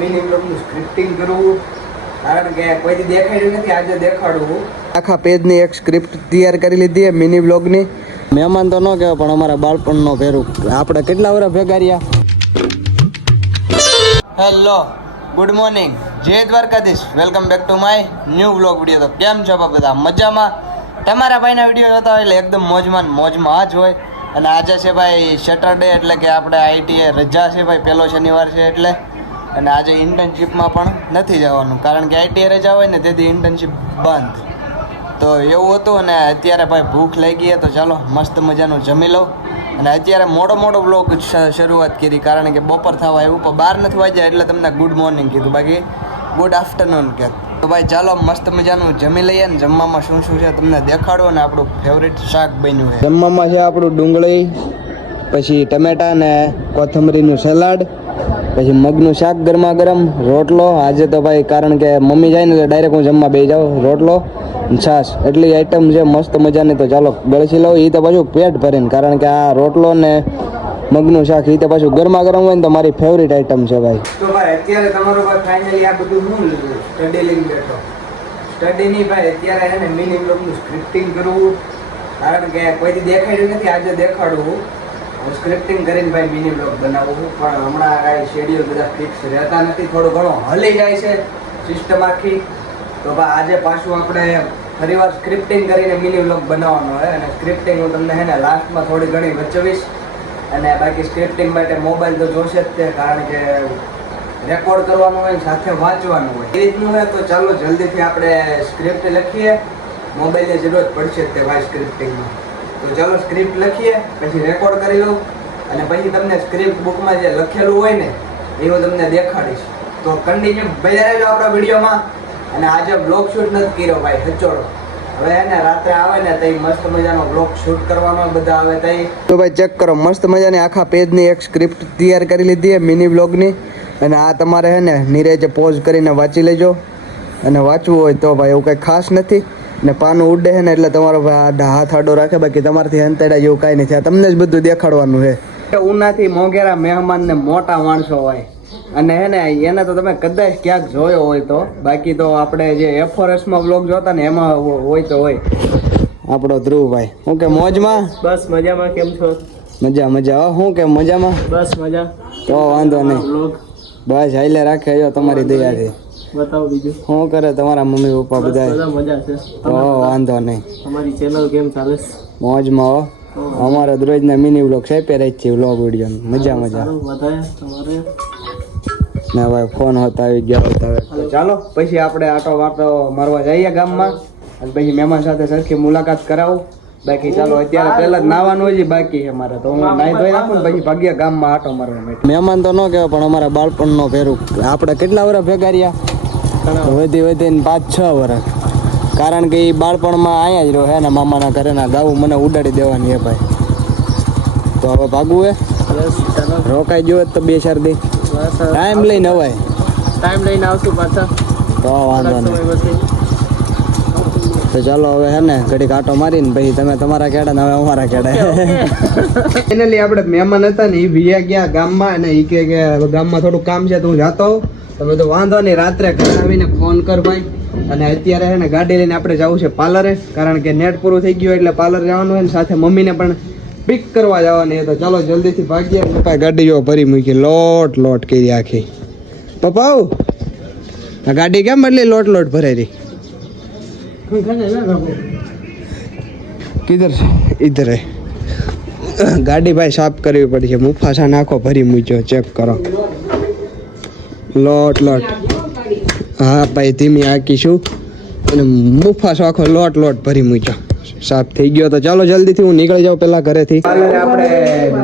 Mini બ્લોગનું scripting કરવું કારણ કે કોઈથી દેખાડ્યું નથી, આજે દેખાડવું. આખા પેજની એક સ્ક્રિપ્ટ તૈયાર કરી લીધી મિની બ્લોગની. મહેમાન તો ન કહેવાય પણ અમારા બાળપણનો ભેરું. આપણે કેટલા વર્ષ ભેગા રહ્યા. હેલો, ગુડ મોર્નિંગ, જય Dwarkadhish. Welcome back to my new blog video. તો કેમ છો બધા? મજામાં? તમારા ભાઈના વિડીયો જોતા હોય એટલે એકદમ મોજમાં જ હોય. અને આજે છે ભાઈ સેટરડે, એટલે કે આપણે આઈટીએ રજા છે ભાઈ, પહેલો શનિવાર છે એટલે. અને આજે ઇન્ટર્નશીપમાં પણ નથી જવાનું કારણ કે આઈટીએ રજા હોય ને તેથી ઇન્ટર્નશીપ બંધ. તો એવું હતું અને અત્યારે ભાઈ ભૂખ લાગી તો ચાલો મસ્ત મજાનું જમી લઉં. અને અત્યારે મોડો બ્લોગ શરૂઆત કરી કારણ કે બપોર થવા આવ્યું, પણ 12 નથી વાગ્યા એટલે તમને ગુડ મોર્નિંગ કીધું, બાકી ગુડ આફ્ટરનૂન કહે. તો ભાઈ ચાલો મસ્ત મજાનું જમી લઈએ ને જમવામાં શું છે તમને દેખાડો. ને આપણું ફેવરિટ શાક બન્યું છે જમવામાં છે આપણું ડુંગળી, પછી ટમેટા ને કોથમરીનું સલાડ, પછી મગનું શાક, ગરમા ગરમ રોટલો. આજે તો ભાઈ કારણ કે મમ્મી જાય ને એટલે ડાયરેક્ટ હું જમવા બેસી જાઉં. રોટલો છાશ એટલી આઈટમ છે મસ્ત મજાની. તો ચાલો ગળસી લઉં. એ તો પાછું પેટ ભરીને, કારણ કે આ રોટલો ને મગનું શાક એ તો પાછું ગરમા ગરમ હોય ને તો મારી ફેવરિટ આઈટમ છે ભાઈ. તો ભાઈ અત્યારે તમારો ભાઈ ફાઇનલી આ બધું હું લીધું સ્ટડી લઈને બેઠો. સ્ટડીની ભાઈ અત્યારે છે ને મિની બ્લોગનું સ્ક્રિપ્ટિંગ કરવું કારણ કે કોઈથી દેખાડ્યું નથી, આજે દેખાડવું. સ્ક્રિપ્ટિંગ કરીને ભાઈ મિની બ્લોગ બનાવવું, પણ હમણાં કાંઈ શેડ્યુલ બધા ફિક્સ રહેતા નથી, થોડું ઘણું હલી જાય છે સિસ્ટમ આખી. તો ભાઈ આજે પાછું આપણે ફરીવાર સ્ક્રિપ્ટિંગ કરીને મિની બ્લોગ બનાવવાનો હોય. અને સ્ક્રિપ્ટિંગ હું તમને હે ને લાસ્ટમાં થોડી ઘણી વચવીશ. અને બાકી સ્ક્રિપ્ટિંગ માટે મોબાઈલ તો જોશે જ તે, કારણ કે રેકોર્ડ કરવાનું હોય સાથે વાંચવાનું હોય એ રીતનું હોય. તો ચાલો જલ્દીથી આપણે સ્ક્રિપ્ટ લખીએ. મોબાઈલની જરૂરત પડશે જ તે ભાઈ સ્ક્રિપ્ટિંગમાં. તો ચાલો સ્ક્રિપ્ટ લખીએ, પછી રેકોર્ડ કરી લઉં અને પછી તમને સ્ક્રિપ્ટ બુકમાં જે લખેલું હોય ને એ હું તમને દેખાડીશ. તો કન્ટિન્યુ બન્યા રહેજો આપણા વિડીયોમાં. અને આજે બ્લોગ શૂટ નથી કર્યો ભાઈ, હચોડો. હવે એને રાત્રે આવે ને તઈ મસ્ત મજાનો બ્લોગ શૂટ કરવાનો બધા આવે તઈ. તો ભાઈ ચેક કરો, મસ્ત મજાની આખા પેજની એક સ્ક્રિપ્ટ તૈયાર કરી લીધી મિની બ્લોગની. અને આ તમારે હે ને નીરજે પોઝ કરીને વાંચી લેજો. અને વાંચવું હોય તો ભાઈ એવું કંઈ ખાસ નથી. ને પાનું ઉડે છે ને એટલે તમારો હાથ આડો રાખે, બાકી તમારાથી હંતેડા જેવું કાંઈ નથી. આ તમને જ બધું દેખાડવાનું છે. ઉનાથી મોંઘેરા મહેમાન ને મોટા માણસો હોય અને હે ને એને તો તમે કદાચ ક્યાંક જોયો હોય તો, બાકી તો આપણે જે એફોરેસ્ટમાં બ્લોગ જોતા ને એમાં હોય તો હોય. આપણો ધ્રુવભાઈ હું કે મોજમાં? બસ મજામાં. કેમ છો? મજા. હું કે મજામાં? બસ મજા. તો વાંધો નહીં, બસ હાઈલે રાખે જો તમારી દયાથી. બતાવો બીજું શું કરે તમારા મમ્મી પપ્પા બધા? મજા છે. તો વાંધો નહીં. તમારી ચેનલ કેમ ચાલે? મોજમાં હો. અમારે રોજના મિની બ્લોગ સાપે રહી છે, વ્લોગ વિડીયો મજા. તમારે ના ભાઈ ફોન હોતા આવી ગયા હોતા. ચાલો પછી આપણે આટો મારવા જઈએ ગામમાં અને પછી મહેમાન સાથે સરખી મુલાકાત કરાવું. બાકી ચાલો અત્યારે પહેલા જ નાવાનું હોય બાકી છે મારે, તો હું નાઈ ધોઈ નાખું પછી ભાગ્યા ગામમાં આટો મારવા માટે. મહેમાન તો ન કહેવાય પણ અમારા બાળપણનો ભેરું. આપણે કેટલા વર્ષ ભેગા રહ્યા? વધીને 5-6 વર્ષ. કારણ કે એ બાળપણમાં અહીંયા જ રહ્યો હે ને મામાના ઘરે ના ગાવું મને ઉડાડી દેવાની હે ભાઈ. તો હવે ભાગવું હે, રોકાઈ ગયો તો 2-4 દી ટાઈમ લઈને અવાય. ટાઈમ લઈને આવશું પાછા, તો વાંધો નહીં. તો ચાલો હવે હે ને ઘડી કાંટો મારીને પછી તમે તમારા કેડા ને હવે અમારા કેડા. ફાઇનલી આપણે મહેમાન હતા ને એ ભૈયા ગયા ગામમાં અને એ કે ગામમાં થોડું કામ છે તો હું જાતો હોઉં. તમે તો વાંધો નહીં, રાત્રે ઘરે આવીને ફોન કર ભાઈ. અને અત્યારે હે ને ગાડી લઈને આપણે જવું છે પાર્લરે, કારણ કે નેટ પૂરું થઈ ગયું એટલે પાર્લર જવાનું હોય ને સાથે મમ્મીને પણ પિક કરવા જવાની. તો ચાલો જલ્દીથી ભાગીએ. પપ્પા ગાડી જો ભરી મૂકી, લોટ કરી આખી. પપ્પા આ ગાડી કેમ એટલી લોટ ભરાઈ? કિધર છે? ઇધર હે. ગાડી ભાઈ સાફ કરવી પડશે. મુફાસા નાખો ભરી મૂક્યો, ચેક કરો. લોટ હા ભાઈ ધીમી આંકીશું અને મુફાસો આખો લોટ ભરી મૂક્યો, સાફ થઈ ગયો. તો ચાલો જલ્દીથી હું નીકળી જાઉં પેલા ઘરેથી. આપણે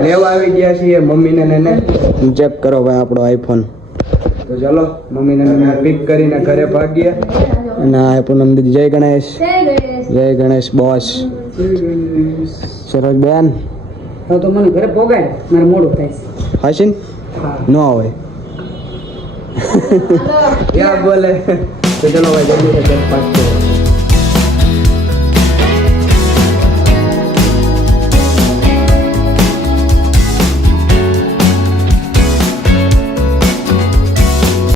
લેવા આવી ગયા છીએ મમ્મીને ને ચેક કરો ભાઈ આપણો આઈફોન. તો ચાલો મમ્મીને પિક કરીને ઘરે ભાગીએ. અને આ પૂનમ દીદી જય ગણેશ બોસ. સરસ બેન તો મને ઘરે પોગાય, મારે મોડું થાય. હાશીન ન હોય ક્યાં બોલે. તો ચલો ભાઈ જલ્દી છે.